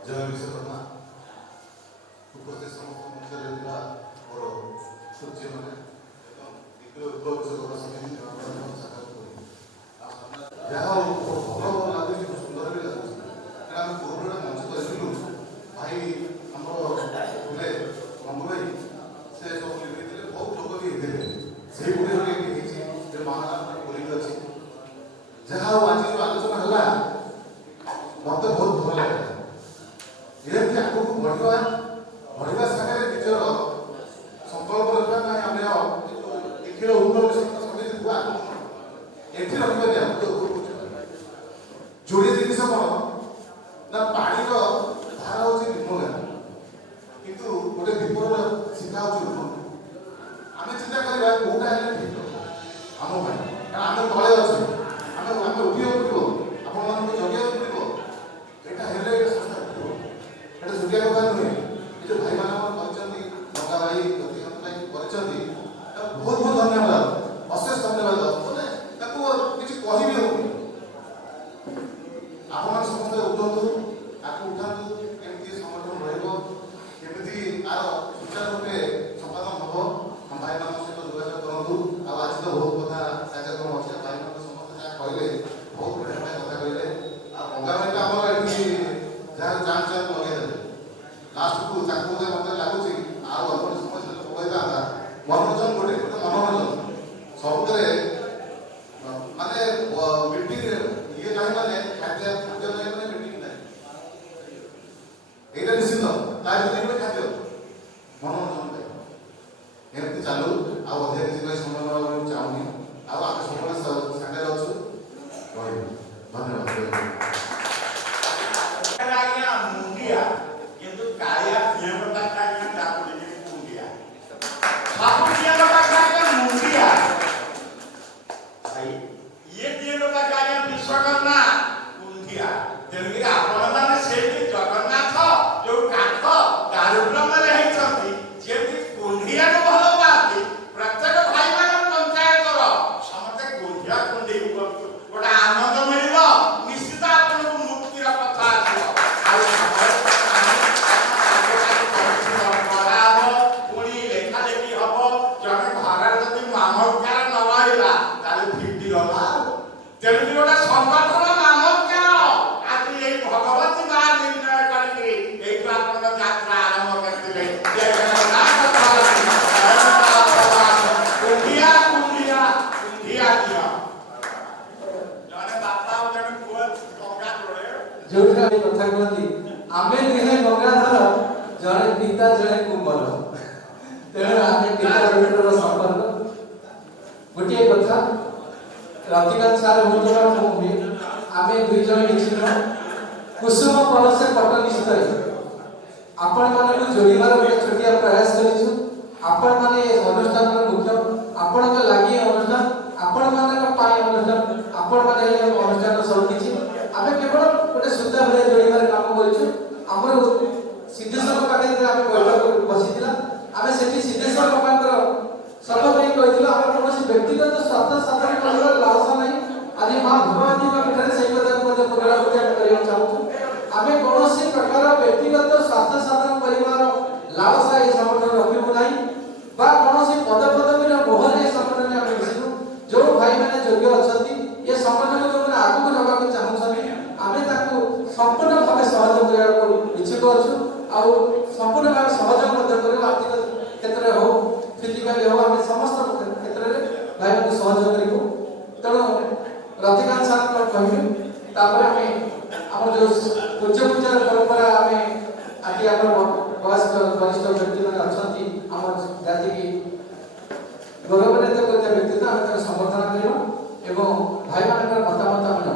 जय विश्वकर्मा उपस्थित समस्त मुख्य और सूर्य मैंने जहाँ भल लगे सुंदर भी लगुच आम पूर्व मंच कर भाई आम बोले मम्मू भाई से सब लिखे बहुत लोग भी होते से गुड़े महाराज बोली अच्छी जहाँ आज जो आलोचना है मत बहुत भल लगे जेहतु आगे बढ़ा बढ़ा सागर निजर संकल्प रखा आम खेल उन्नत समिति को एठी रखिए जोड़ी जिन कौन ना पानी धारा हूँ निर्मला किंतु गोटे दीपर शिखा हूँ निर्मल आम चिंता करवा कौटा ठीक आम आम तले अच्छे आम उठे पड़ो आपण मान जगह पड़ो यहाँ सुखिया कथा नुहे जो भाई मान गंगा भाई प्रतिकांत भाई कर बहुत बहुत धन्यवाद अशेष धन्यवाद मैंने किसी कह भी हो आप समस्त उठु आपको उठातु केमती संगठन रही तार सुचारू रूपे संपादन हम हम भाई मान सहित जोगाजोग करूँ आज तो बहुत कथा कार्यक्रम अच्छे भाई मान समस्त जहाँ कहले बहुत बढ़िया भाई कथा कहले गंगा भाई तो आम जहाँ चाँद चाँद लगे लास्ट को मत लगुच आगे समय पकड़ा मनोरंजन गोटे मनोरंजन सबुरे माने मीटिंग ये नहीं माने खाद्य खाद्य नहीं माने मीटिंग नहीं एटा निश्चित खाद्य मनोरंजन एमती चालू आधे किसी समय चाहूनी आम सब सागर अच्छु धन्यवाद गोटे कथा रतिकांत सार होतरा मुझे आमे दुई जन लिखिन कुसुम परसे पट निश्चय आपण माने को जोड़ीबार गोटे छोटिया प्रयास करिछु आपण माने अनुष्ठान मुख्य आपण के लागि अनुष्ठान आपण माने पाई अनुष्ठान आपण माने अनुष्ठान सब किछि आमे केवल गोटे सुद्धा भले जोड़ीबार काम करिछु हमर सिद्धेश्वर पाटे आमे बैठक बसिथिला आमे सेठी सिद्धेश्वर बाबांकर सब नहीं कहिथिला हम कोनोसी व्यक्तिगत स्वार्थ साधन करबार लालसा नहीं आज मां भगवती का पीठरे सही कथा को पुनरा पूजा करिया चाहू आमे कोनोसी प्रकार व्यक्तिगत स्वार्थ साधन परिवार लालसा ए संगठन रखिबु नहीं बा कोनोसी पद पदवीर मोहर ए संगठन आमे मिसिनु जो भाई माने योग्य अछंती ए संगठन को माने आगु नबा को चाहू छथि आमे ताको संपूर्ण भावे सहयोग करिया को इच्छुक अछु आ संपूर्ण भावे सहयोग मध्य करे आर्थिक क्षेत्र रे हो फिजिकली हो आमे समस्त क्षेत्र रे भाई को सहयोग करिबो तेणु रतिकांत सार को कहबे तापर आमे हमर जो पूज्य पूजा परंपरा आमे आदि हमर वयस्क वरिष्ठ व्यक्ति माने अछंती हमर जाति की गौरवान्वित करते व्यक्ति आमे समर्थन करिबो एवं भाई मानकर मतामत